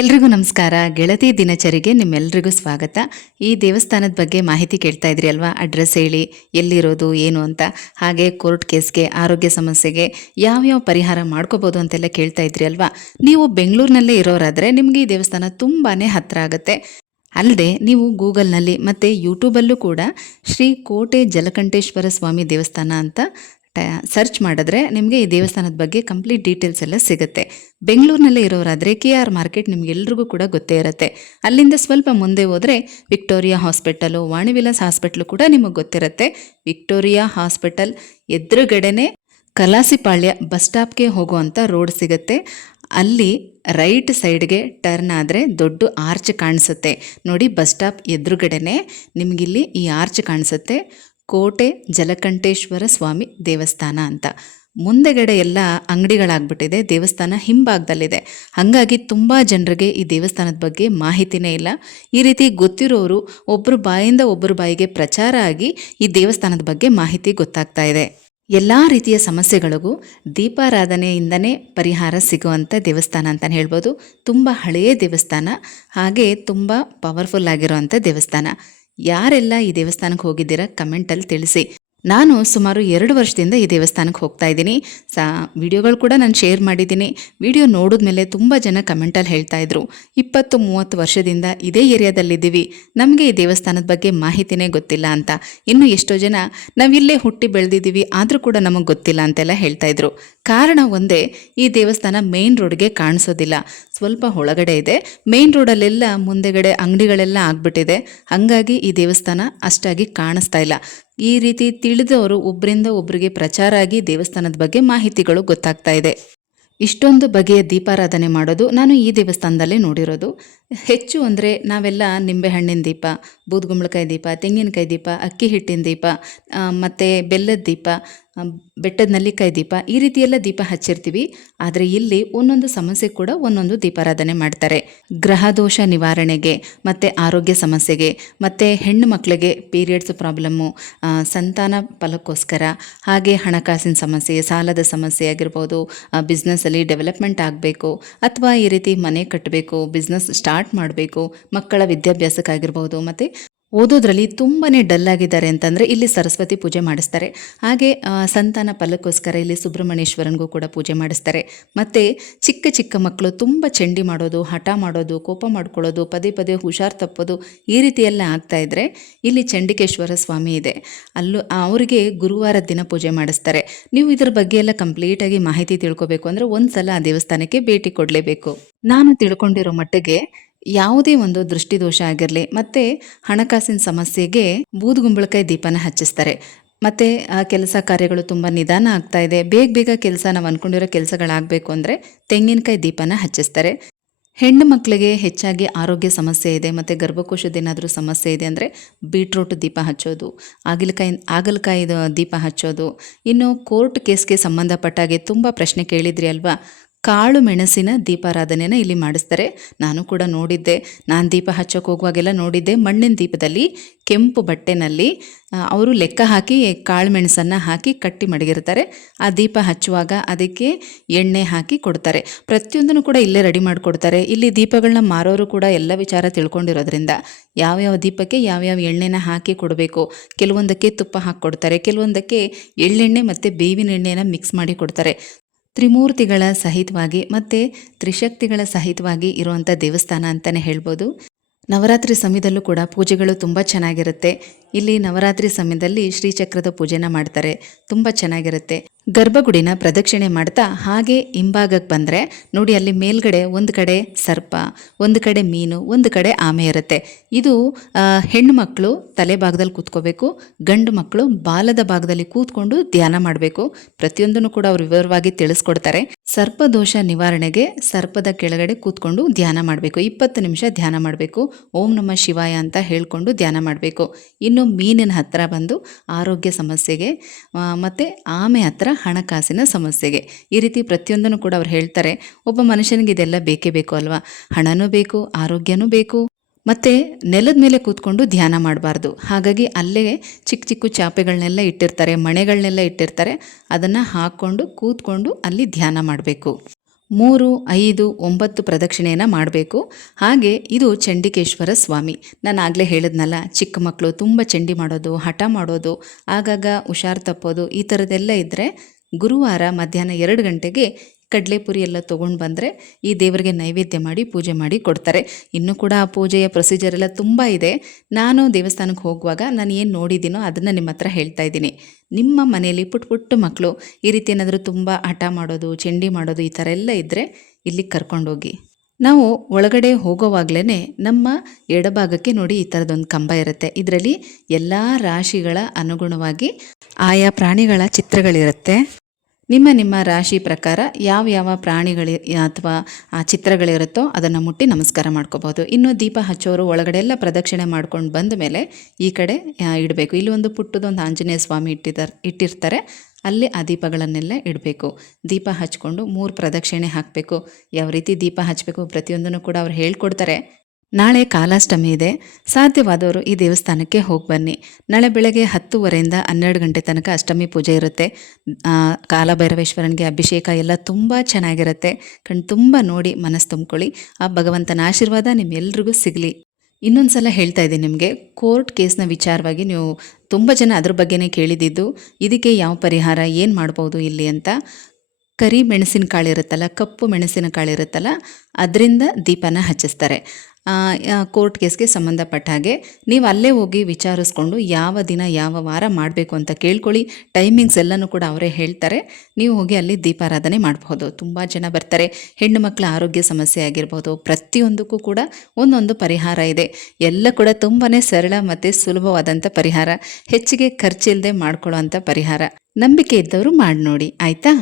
ಎಲ್ರಿಗೂ ನಮಸ್ಕಾರ. ಗೆಳತಿ ದಿನಚರಿಗೆ ನಿಮ್ಮೆಲ್ರಿಗೂ ಸ್ವಾಗತ. ಈ ದೇವಸ್ಥಾನದ ಬಗ್ಗೆ ಮಾಹಿತಿ ಕೇಳ್ತಾ ಇದ್ರಿ ಅಲ್ವಾ? ಅಡ್ರೆಸ್ ಹೇಳಿ, ಎಲ್ಲಿರೋದು, ಏನು ಅಂತ. ಹಾಗೆ ಕೋರ್ಟ್ ಕೇಸ್ಗೆ, ಆರೋಗ್ಯ ಸಮಸ್ಯೆಗೆ ಯಾವ್ಯಾವ ಪರಿಹಾರ ಮಾಡ್ಕೋಬೋದು ಅಂತೆಲ್ಲ ಕೇಳ್ತಾ ಇದ್ರಿ ಅಲ್ವಾ? ನೀವು ಬೆಂಗಳೂರಿನಲ್ಲೇ ಇರೋರಾದರೆ ನಿಮಗೆ ಈ ದೇವಸ್ಥಾನ ತುಂಬಾ ಹತ್ತಿರ ಆಗುತ್ತೆ. ಅಲ್ಲದೆ ನೀವು ಗೂಗಲ್ನಲ್ಲಿ ಮತ್ತು ಯೂಟ್ಯೂಬಲ್ಲೂ ಕೂಡ ಶ್ರೀ ಕೋಟೆ ಜಲಕಂಠೇಶ್ವರ ಸ್ವಾಮಿ ದೇವಸ್ಥಾನ ಅಂತ ಸರ್ಚ್ ಮಾಡಿದ್ರೆ ನಿಮಗೆ ಈ ದೇವಸ್ಥಾನದ ಬಗ್ಗೆ ಕಂಪ್ಲೀಟ್ ಡೀಟೇಲ್ಸ್ ಎಲ್ಲ ಸಿಗುತ್ತೆ. ಬೆಂಗಳೂರಿನಲ್ಲೇ ಇರೋರಾದರೆ ಕೆ ಆರ್ ಮಾರ್ಕೆಟ್ ನಿಮಗೆಲ್ರಿಗೂ ಕೂಡ ಗೊತ್ತೇ ಇರುತ್ತೆ. ಅಲ್ಲಿಂದ ಸ್ವಲ್ಪ ಮುಂದೆ ಹೋದರೆ ವಿಕ್ಟೋರಿಯಾ ಹಾಸ್ಪಿಟಲು ವಾಣಿವಿಲಾಸ್ ಹಾಸ್ಪಿಟ್ಲು ಕೂಡ ನಿಮಗೆ ಗೊತ್ತಿರುತ್ತೆ. ವಿಕ್ಟೋರಿಯಾ ಹಾಸ್ಪಿಟಲ್ ಎದುರುಗಡೆನೆ ಕಲಾಸಿಪಾಳ್ಯ ಬಸ್ ಸ್ಟಾಪ್ಗೆ ಹೋಗುವಂಥ ರೋಡ್ ಸಿಗುತ್ತೆ. ಅಲ್ಲಿ ರೈಟ್ ಸೈಡ್ಗೆ ಟರ್ನ್ ಆದರೆ ದೊಡ್ಡ ಆರ್ಚ್ ಕಾಣಿಸುತ್ತೆ. ನೋಡಿ ಬಸ್ ಸ್ಟಾಪ್ ಎದುರುಗಡೆನೆ ನಿಮಗಿಲ್ಲಿ ಈ ಆರ್ಚ್ ಕಾಣಿಸುತ್ತೆ. ಕೋಟೆ ಜಲಕಂಠೇಶ್ವರ ಸ್ವಾಮಿ ದೇವಸ್ಥಾನ ಅಂತ. ಮುಂದೆಗಡೆ ಎಲ್ಲ ಅಂಗಡಿಗಳಾಗ್ಬಿಟ್ಟಿದೆ, ದೇವಸ್ಥಾನ ಹಿಂಭಾಗದಲ್ಲಿದೆ. ಹಾಗಾಗಿ ತುಂಬ ಜನರಿಗೆ ಈ ದೇವಸ್ಥಾನದ ಬಗ್ಗೆ ಮಾಹಿತಿನೇ ಇಲ್ಲ. ಈ ರೀತಿ ಗೊತ್ತಿರೋರು ಒಬ್ಬರು ಬಾಯಿಂದ ಒಬ್ಬರು ಬಾಯಿಗೆ ಪ್ರಚಾರ ಆಗಿ ಈ ದೇವಸ್ಥಾನದ ಬಗ್ಗೆ ಮಾಹಿತಿ ಗೊತ್ತಾಗ್ತಾ ಇದೆ. ಎಲ್ಲ ರೀತಿಯ ಸಮಸ್ಯೆಗಳಿಗೂ ದೀಪಾರಾಧನೆಯಿಂದನೇ ಪರಿಹಾರ ಸಿಗುವಂಥ ದೇವಸ್ಥಾನ ಅಂತಲೇ ಹೇಳ್ಬೋದು. ತುಂಬ ಹಳೆಯ ದೇವಸ್ಥಾನ, ಹಾಗೆ ತುಂಬ ಪವರ್ಫುಲ್ ಆಗಿರುವಂಥ ದೇವಸ್ಥಾನ. ಯಾರೆಲ್ಲ ಈ ದೇವಸ್ಥಾನಕ್ಕೆ ಹೋಗಿದ್ದೀರಾ ಕಮೆಂಟಲ್ಲಿ ತಿಳಿಸಿ. ನಾನು ಸುಮಾರು ಎರಡು ವರ್ಷದಿಂದ ಈ ದೇವಸ್ಥಾನಕ್ಕೆ ಹೋಗ್ತಾ ಇದ್ದೀನಿ. ಸಾ, ವಿಡಿಯೋಗಳು ಕೂಡ ನಾನು ಶೇರ್ ಮಾಡಿದ್ದೀನಿ. ವಿಡಿಯೋ ನೋಡಿದ ಮೇಲೆ ತುಂಬ ಜನ ಕಮೆಂಟಲ್ಲಿ ಹೇಳ್ತಾ ಇದ್ರು, ಇಪ್ಪತ್ತು ಮೂವತ್ತು ವರ್ಷದಿಂದ ಇದೇ ಏರಿಯಾದಲ್ಲಿದ್ದೀವಿ. ನಮಗೆ ಈ ದೇವಸ್ಥಾನದ ಬಗ್ಗೆ ಮಾಹಿತಿನೇ ಗೊತ್ತಿಲ್ಲ ಅಂತ. ಇನ್ನು ಎಷ್ಟೋ ಜನ, ನಾವಿಲ್ಲೇ ಹುಟ್ಟಿ ಬೆಳೆದಿದ್ದೀವಿ, ಆದರೂ ಕೂಡ ನಮಗೆ ಗೊತ್ತಿಲ್ಲ ಅಂತೆಲ್ಲ ಹೇಳ್ತಾ ಇದ್ರು. ಕಾರಣ ಒಂದೇ, ಈ ದೇವಸ್ಥಾನ ಮೇನ್ ರೋಡ್ಗೆ ಕಾಣಿಸೋದಿಲ್ಲ. ಸ್ವಲ್ಪ ಒಳಗಡೆ ಇದೆ. ಮೇನ್ ರೋಡಲ್ಲೆಲ್ಲ ಮುಂದೆಗಡೆ ಅಂಗಡಿಗಳೆಲ್ಲ ಆಗ್ಬಿಟ್ಟಿದೆ. ಹಾಗಾಗಿ ಈ ದೇವಸ್ಥಾನ ಅಷ್ಟಾಗಿ ಕಾಣಿಸ್ತಾ ಇಲ್ಲ. ಈ ರೀತಿ ತಿಳಿದವರು ಒಬ್ಬರಿಂದ ಒಬ್ಬರಿಗೆ ಪ್ರಚಾರ ಆಗಿ ದೇವಸ್ಥಾನದ ಬಗ್ಗೆ ಮಾಹಿತಿಗಳು ಗೊತ್ತಾಗ್ತಾ ಇದೆ. ಇಷ್ಟೊಂದು ಬಗೆಯ ದೀಪಾರಾಧನೆ ಮಾಡೋದು ನಾನು ಈ ದೇವಸ್ಥಾನದಲ್ಲೇ ನೋಡಿರೋದು. ಹೆಚ್ಚು ಅಂದರೆ ನಾವೆಲ್ಲ ನಿಂಬೆಹಣ್ಣಿನ ದೀಪ, ಬೂದ್ಗುಂಬಳಕಾಯಿ ದೀಪ, ತೆಂಗಿನಕಾಯಿ ದೀಪ, ಅಕ್ಕಿ ಹಿಟ್ಟಿನ ದೀಪ ಮತ್ತು ಬೆಲ್ಲದ ದೀಪ ಬೆಟ್ಟದ ಕೈ ದೀಪ. ಈ ರೀತಿ ಎಲ್ಲ ದೀಪ ಹಚ್ಚಿರ್ತೀವಿ. ಆದರೆ ಇಲ್ಲಿ ಒಂದೊಂದು ಸಮಸ್ಯೆ ಕೂಡ ಒಂದೊಂದು ದೀಪಾರಾಧನೆ ಮಾಡ್ತಾರೆ. ಗ್ರಹ ದೋಷ ನಿವಾರಣೆಗೆ, ಮತ್ತು ಆರೋಗ್ಯ ಸಮಸ್ಯೆಗೆ, ಮತ್ತು ಹೆಣ್ಣು ಮಕ್ಕಳಿಗೆ ಪೀರಿಯಡ್ಸ್ ಪ್ರಾಬ್ಲಮ್ಮು ಸಂತಾನ ಫಲಕ್ಕೋಸ್ಕರ, ಹಾಗೆ ಹಣಕಾಸಿನ ಸಮಸ್ಯೆ, ಸಾಲದ ಸಮಸ್ಯೆ ಆಗಿರ್ಬೋದು ಬಿಸ್ನೆಸ್ಸಲ್ಲಿ ಡೆವಲಪ್ಮೆಂಟ್ ಆಗಬೇಕು, ಅಥವಾ ಈ ರೀತಿ ಮನೆ ಕಟ್ಟಬೇಕು ಬಿಸ್ನೆಸ್ ಸ್ಟಾರ್ಟ್ ಮಾಡಬೇಕು, ಮಕ್ಕಳ ವಿದ್ಯಾಭ್ಯಾಸಕ್ಕಾಗಿರ್ಬೋದು, ಮತ್ತು ಓದೋದ್ರಲ್ಲಿ ತುಂಬಾ ಡಲ್ ಆಗಿದ್ದಾರೆ ಅಂತಂದರೆ ಇಲ್ಲಿ ಸರಸ್ವತಿ ಪೂಜೆ ಮಾಡಿಸ್ತಾರೆ. ಹಾಗೆ ಸಂತಾನ ಫಲಕ್ಕೋಸ್ಕರ ಇಲ್ಲಿ ಸುಬ್ರಹ್ಮಣ್ಯೇಶ್ವರನಿಗೂ ಕೂಡ ಪೂಜೆ ಮಾಡಿಸ್ತಾರೆ. ಮತ್ತು ಚಿಕ್ಕ ಚಿಕ್ಕ ಮಕ್ಕಳು ತುಂಬ ಚಂಡಿ ಮಾಡೋದು, ಹಠ ಮಾಡೋದು, ಕೋಪ ಮಾಡ್ಕೊಳ್ಳೋದು, ಪದೇ ಪದೇ ಹುಷಾರು ತಪ್ಪೋದು ಈ ರೀತಿಯೆಲ್ಲ ಆಗ್ತಾ ಇದ್ದರೆ ಇಲ್ಲಿ ಚಂಡಿಕೇಶ್ವರ ಸ್ವಾಮಿ ಇದೆ. ಅಲ್ಲೂ ಅವರಿಗೆ ಗುರುವಾರ ದಿನ ಪೂಜೆ ಮಾಡಿಸ್ತಾರೆ. ನೀವು ಇದರ ಬಗ್ಗೆ ಎಲ್ಲ ಕಂಪ್ಲೀಟಾಗಿ ಮಾಹಿತಿ ತಿಳ್ಕೊಬೇಕು ಅಂದರೆ ಒಂದು ಸಲ ಆ ದೇವಸ್ಥಾನಕ್ಕೆ ಭೇಟಿ ಕೊಡಲೇಬೇಕು. ನಾನು ತಿಳ್ಕೊಂಡಿರೋ ಮಟ್ಟಿಗೆ ಯಾವುದೇ ಒಂದು ದೃಷ್ಟಿದೋಷ ಆಗಿರಲಿ, ಮತ್ತು ಹಣಕಾಸಿನ ಸಮಸ್ಯೆಗೆ ಬೂದುಗುಂಬಳಕಾಯಿ ದೀಪನ ಹಚ್ಚಿಸ್ತಾರೆ. ಮತ್ತು ಆ ಕೆಲಸ ಕಾರ್ಯಗಳು ತುಂಬ ನಿಧಾನ ಆಗ್ತಾ ಇದೆ. ಬೇಗ ಬೇಗ ಕೆಲಸ ನಾವು ಅಂದ್ಕೊಂಡಿರೋ ಕೆಲಸಗಳಾಗಬೇಕು ಅಂದರೆ ತೆಂಗಿನಕಾಯಿ ದೀಪನ ಹಚ್ಚಿಸ್ತಾರೆ. ಹೆಣ್ಣು ಮಕ್ಕಳಿಗೆ ಹೆಚ್ಚಾಗಿ ಆರೋಗ್ಯ ಸಮಸ್ಯೆ ಇದೆ, ಮತ್ತು ಏನಾದರೂ ಸಮಸ್ಯೆ ಇದೆ ಅಂದರೆ ಬೀಟ್ರೂಟ್ ದೀಪ ಹಚ್ಚೋದು ಆಗಲಕಾಯಿ ಆಗಲಕಾಯಿ ದೀಪ ಹಚ್ಚೋದು. ಇನ್ನು ಕೋರ್ಟ್ ಕೇಸ್ಗೆ ಸಂಬಂಧಪಟ್ಟಾಗೆ ತುಂಬ ಪ್ರಶ್ನೆ ಕೇಳಿದ್ರಿ ಅಲ್ವಾ? ಕಾಳು ಮೆಣಸಿನ ದೀಪಾರಾಧನೆನ ಇಲ್ಲಿ ಮಾಡಿಸ್ತಾರೆ. ನಾನು ಕೂಡ ನೋಡಿದ್ದೆ. ನಾನು ದೀಪ ಹಚ್ಚೋಕೆ ಹೋಗುವಾಗೆಲ್ಲ ನೋಡಿದ್ದೆ. ಮಣ್ಣಿನ ದೀಪದಲ್ಲಿ ಕೆಂಪು ಬಟ್ಟೆನಲ್ಲಿ ಅವರು ಲೆಕ್ಕ ಹಾಕಿ ಕಾಳು ಮೆಣಸನ್ನು ಹಾಕಿ ಕಟ್ಟಿ ಮಡಗಿರ್ತಾರೆ. ಆ ದೀಪ ಹಚ್ಚುವಾಗ ಅದಕ್ಕೆ ಎಣ್ಣೆ ಹಾಕಿ ಕೊಡ್ತಾರೆ. ಪ್ರತಿಯೊಂದನ್ನು ಕೂಡ ಇಲ್ಲೇ ರೆಡಿ ಮಾಡಿಕೊಡ್ತಾರೆ. ಇಲ್ಲಿ ದೀಪಗಳನ್ನ ಮಾರೋರು ಕೂಡ ಎಲ್ಲ ವಿಚಾರ ತಿಳ್ಕೊಂಡಿರೋದ್ರಿಂದ ಯಾವ್ಯಾವ ದೀಪಕ್ಕೆ ಯಾವ್ಯಾವ ಎಣ್ಣೆನ ಹಾಕಿ ಕೊಡಬೇಕು, ಕೆಲವೊಂದಕ್ಕೆ ತುಪ್ಪ ಹಾಕಿ ಕೊಡ್ತಾರೆ ಕೆಲವೊಂದಕ್ಕೆ ಎಳ್ಳೆಣ್ಣೆ ಮತ್ತು ಬೇವಿನ ಎಣ್ಣೆನ ಮಿಕ್ಸ್ ಮಾಡಿ ಕೊಡ್ತಾರೆ. ತ್ರಿಮೂರ್ತಿಗಳ ಸಹಿತವಾಗಿ ಮತ್ತು ತ್ರಿಶಕ್ತಿಗಳ ಸಹಿತವಾಗಿ ಇರುವಂಥ ದೇವಸ್ಥಾನ ಅಂತಲೇ ಹೇಳ್ಬೋದು. ನವರಾತ್ರಿ ಸಮಯದಲ್ಲೂ ಕೂಡ ಪೂಜೆಗಳು ತುಂಬ ಚೆನ್ನಾಗಿರುತ್ತೆ. ಇಲ್ಲಿ ನವರಾತ್ರಿ ಸಮಯದಲ್ಲಿ ಶ್ರೀಚಕ್ರದ ಪೂಜೆನ ಮಾಡ್ತಾರೆ. ತುಂಬ ಚೆನ್ನಾಗಿರುತ್ತೆ. ಗರ್ಭಗುಡಿನ ಪ್ರದಕ್ಷಿಣೆ ಮಾಡ್ತಾ ಹಾಗೆ ಹಿಂಭಾಗಕ್ಕೆ ಬಂದರೆ ನೋಡಿ ಅಲ್ಲಿ ಮೇಲ್ಗಡೆ ಒಂದು ಕಡೆ ಸರ್ಪ, ಒಂದು ಕಡೆ ಮೀನು, ಒಂದು ಕಡೆ ಆಮೆ ಇರುತ್ತೆ. ಇದು ಹೆಣ್ಣು ಮಕ್ಕಳು ತಲೆ ಭಾಗದಲ್ಲಿ ಕೂತ್ಕೋಬೇಕು, ಗಂಡು ಮಕ್ಕಳು ಬಾಲದ ಭಾಗದಲ್ಲಿ ಕೂತ್ಕೊಂಡು ಧ್ಯಾನ ಮಾಡಬೇಕು. ಪ್ರತಿಯೊಂದನ್ನು ಕೂಡ ಅವರು ವಿವರವಾಗಿ ತಿಳಿಸ್ಕೊಡ್ತಾರೆ. ಸರ್ಪದೋಷ ನಿವಾರಣೆಗೆ ಸರ್ಪದ ಕೆಳಗಡೆ ಕೂತ್ಕೊಂಡು ಧ್ಯಾನ ಮಾಡಬೇಕು. ಇಪ್ಪತ್ತು ನಿಮಿಷ ಧ್ಯಾನ ಮಾಡಬೇಕು. ಓಂ ನಮ ಶಿವಾಯ ಅಂತ ಹೇಳ್ಕೊಂಡು ಧ್ಯಾನ ಮಾಡಬೇಕು. ಇನ್ನು ಮೀನಿನ ಹತ್ತಿರ ಬಂದು ಆರೋಗ್ಯ ಸಮಸ್ಯೆಗೆ ಮತ್ತು ಆಮೆ ಹತ್ರ ಹಣಕಾಸಿನ ಸಮಸ್ಯೆಗೆ. ಈ ರೀತಿ ಪ್ರತಿಯೊಂದನ್ನು ಕೂಡ ಅವ್ರು ಹೇಳ್ತಾರೆ. ಒಬ್ಬ ಮನುಷ್ಯನಿಗೆ ಇದೆಲ್ಲ ಬೇಕೇ ಬೇಕು ಅಲ್ವಾ? ಹಣನೂ ಬೇಕು, ಆರೋಗ್ಯನೂ ಬೇಕು. ಮತ್ತು ನೆಲದ ಮೇಲೆ ಕೂತ್ಕೊಂಡು ಧ್ಯಾನ ಮಾಡಬಾರ್ದು. ಹಾಗಾಗಿ ಅಲ್ಲೇ ಚಿಕ್ಕ ಚಿಕ್ಕ ಚಾಪೆಗಳನ್ನೆಲ್ಲ ಇಟ್ಟಿರ್ತಾರೆ, ಮಣೆಗಳನ್ನೆಲ್ಲ ಇಟ್ಟಿರ್ತಾರೆ. ಅದನ್ನು ಹಾಕ್ಕೊಂಡು ಕೂತ್ಕೊಂಡು ಅಲ್ಲಿ ಧ್ಯಾನ ಮಾಡಬೇಕು. ಮೂರು, ಐದು, ಒಂಬತ್ತು ಪ್ರದಕ್ಷಿಣೆಯನ್ನು ಮಾಡಬೇಕು. ಹಾಗೆ ಇದು ಚಂಡಿಕೇಶ್ವರ ಸ್ವಾಮಿ. ನಾನು ಆಗಲೇ ಹೇಳಿದ್ನಲ್ಲ, ಚಿಕ್ಕ ಮಕ್ಕಳು ತುಂಬ ಚಂಡಿ ಮಾಡೋದು, ಹಠ ಮಾಡೋದು, ಆಗಾಗ ಹುಷಾರು ತಪ್ಪೋದು ಈ ಥರದ್ದೆಲ್ಲ ಇದ್ದರೆ ಗುರುವಾರ ಮಧ್ಯಾಹ್ನ ಎರಡು ಗಂಟೆಗೆ ಕಡಲೆಪುರಿ ಎಲ್ಲ ತೊಗೊಂಡು ಬಂದರೆ ಈ ದೇವರಿಗೆ ನೈವೇದ್ಯ ಮಾಡಿ ಪೂಜೆ ಮಾಡಿ ಕೊಡ್ತಾರೆ. ಇನ್ನೂ ಕೂಡ ಆ ಪೂಜೆಯ ಪ್ರೊಸೀಜರ್ ಎಲ್ಲ ತುಂಬ ಇದೆ. ನಾನು ದೇವಸ್ಥಾನಕ್ಕೆ ಹೋಗುವಾಗ ನಾನು ಏನು ನೋಡಿದ್ದೀನೋ ಅದನ್ನು ನಿಮ್ಮ ಹತ್ರ ಹೇಳ್ತಾ ಇದ್ದೀನಿ. ನಿಮ್ಮ ಮನೆಯಲ್ಲಿ ಪುಟ್ಟ ಪುಟ್ಟ ಮಕ್ಕಳು ಈ ರೀತಿ ಏನಾದರೂ ತುಂಬ ಹಠ ಮಾಡೋದು, ಚಂಡಿ ಮಾಡೋದು ಈ ಥರ ಎಲ್ಲ ಇದ್ದರೆ ಇಲ್ಲಿಗೆ ಕರ್ಕೊಂಡೋಗಿ ನಾವು ಒಳಗಡೆ ಹೋಗೋವಾಗಲೇ ನಮ್ಮ ಎಡಭಾಗಕ್ಕೆ ನೋಡಿ ಈ ಥರದೊಂದು ಕಂಬ ಇರುತ್ತೆ. ಇದರಲ್ಲಿ ಎಲ್ಲ ರಾಶಿಗಳ ಅನುಗುಣವಾಗಿ ಆಯಾ ಪ್ರಾಣಿಗಳ ಚಿತ್ರಗಳಿರುತ್ತೆ. ನಿಮ್ಮ ನಿಮ್ಮ ರಾಶಿ ಪ್ರಕಾರ ಯಾವ ಯಾವ ಪ್ರಾಣಿಗಳಿ ಅಥವಾ ಆ ಚಿತ್ರಗಳಿರುತ್ತೋ ಅದನ್ನು ಮುಟ್ಟಿ ನಮಸ್ಕಾರ ಮಾಡ್ಕೋಬೋದು ಇನ್ನು ದೀಪ ಹಚ್ಚೋರು ಒಳಗಡೆ ಎಲ್ಲ ಪ್ರದಕ್ಷಿಣೆ ಮಾಡ್ಕೊಂಡು ಬಂದ ಮೇಲೆ ಈ ಕಡೆ ಇಡಬೇಕು. ಇಲ್ಲಿ ಒಂದು ಪುಟ್ಟದೊಂದು ಆಂಜನೇಯ ಸ್ವಾಮಿ ಇಟ್ಟಿದ್ದಾರೆ ಇಟ್ಟಿರ್ತಾರೆ. ಅಲ್ಲಿ ಆ ದೀಪಗಳನ್ನೆಲ್ಲ ಇಡಬೇಕು. ದೀಪ ಹಚ್ಕೊಂಡು ಮೂರು ಪ್ರದಕ್ಷಿಣೆ ಹಾಕಬೇಕು. ಯಾವ ರೀತಿ ದೀಪ ಹಚ್ಚಬೇಕು ಪ್ರತಿಯೊಂದನ್ನು ಕೂಡ ಅವ್ರು ಹೇಳ್ಕೊಡ್ತಾರೆ. ನಾಳೆ ಕಾಲಾಷ್ಟಮಿ ಇದೆ. ಸಾಧ್ಯವಾದವರು ಈ ದೇವಸ್ಥಾನಕ್ಕೆ ಹೋಗಿ ಬನ್ನಿ. ನಾಳೆ ಬೆಳಗ್ಗೆ ಹತ್ತುವರೆಯಿಂದ ಹನ್ನೆರಡು ಗಂಟೆ ತನಕ ಅಷ್ಟಮಿ ಪೂಜೆ ಇರುತ್ತೆ. ಕಾಲಭೈರವೇಶ್ವರನಿಗೆ ಅಭಿಷೇಕ ಎಲ್ಲ ತುಂಬ ಚೆನ್ನಾಗಿರುತ್ತೆ. ಕಣ್ ತುಂಬ ನೋಡಿ ಮನಸ್ಸು ತುಂಬ್ಕೊಳ್ಳಿ. ಆ ಭಗವಂತನ ಆಶೀರ್ವಾದ ನಿಮ್ಮೆಲ್ರಿಗೂ ಸಿಗಲಿ. ಇನ್ನೊಂದು ಸಲ ಹೇಳ್ತಾ ಇದ್ದೀನಿ ನಿಮಗೆ, ಕೋರ್ಟ್ ಕೇಸ್ನ ವಿಚಾರವಾಗಿ ನೀವು ತುಂಬ ಜನ ಅದ್ರ ಬಗ್ಗೆನೇ ಕೇಳಿದ್ದಿದ್ದು ಇದಕ್ಕೆ ಯಾವ ಪರಿಹಾರ, ಏನು ಮಾಡ್ಬೋದು ಇಲ್ಲಿ ಅಂತ. ಕರಿ ಮೆಣಸಿನಕಾಳು ಇರುತ್ತಲ್ಲ, ಕಪ್ಪು ಮೆಣಸಿನಕಾಳು ಇರುತ್ತಲ್ಲ, ಅದರಿಂದ ದೀಪನ ಹಚ್ಚಿಸ್ತಾರೆ. ಕೋರ್ಟ್ ಕೇಸ್ಗೆ ಸಂಬಂಧಪಟ್ಟ ಹಾಗೆ ನೀವು ಅಲ್ಲೇ ಹೋಗಿ ವಿಚಾರಿಸ್ಕೊಂಡು ಯಾವ ದಿನ ಯಾವ ವಾರ ಮಾಡಬೇಕು ಅಂತ ಕೇಳ್ಕೊಳ್ಳಿ. ಟೈಮಿಂಗ್ಸ್ ಎಲ್ಲನೂ ಕೂಡ ಅವರೇ ಹೇಳ್ತಾರೆ. ನೀವು ಹೋಗಿ ಅಲ್ಲಿ ದೀಪಾರಾಧನೆ ಮಾಡಬಹುದು. ತುಂಬ ಜನ ಬರ್ತಾರೆ. ಹೆಣ್ಣು ಮಕ್ಕಳ ಆರೋಗ್ಯ ಸಮಸ್ಯೆ ಆಗಿರ್ಬೋದು ಪ್ರತಿಯೊಂದಕ್ಕೂ ಕೂಡ ಒಂದೊಂದು ಪರಿಹಾರ ಇದೆ. ಎಲ್ಲ ಕೂಡ ತುಂಬಾ ಸರಳ ಮತ್ತು ಸುಲಭವಾದಂಥ ಪರಿಹಾರ. ಹೆಚ್ಚಿಗೆ ಖರ್ಚಿಲ್ಲದೆ ಮಾಡ್ಕೊಳ್ಳೋ ಪರಿಹಾರ. ನಂಬಿಕೆ ಇದ್ದವರು ಮಾಡಿ ನೋಡಿ ಆಯಿತಾ?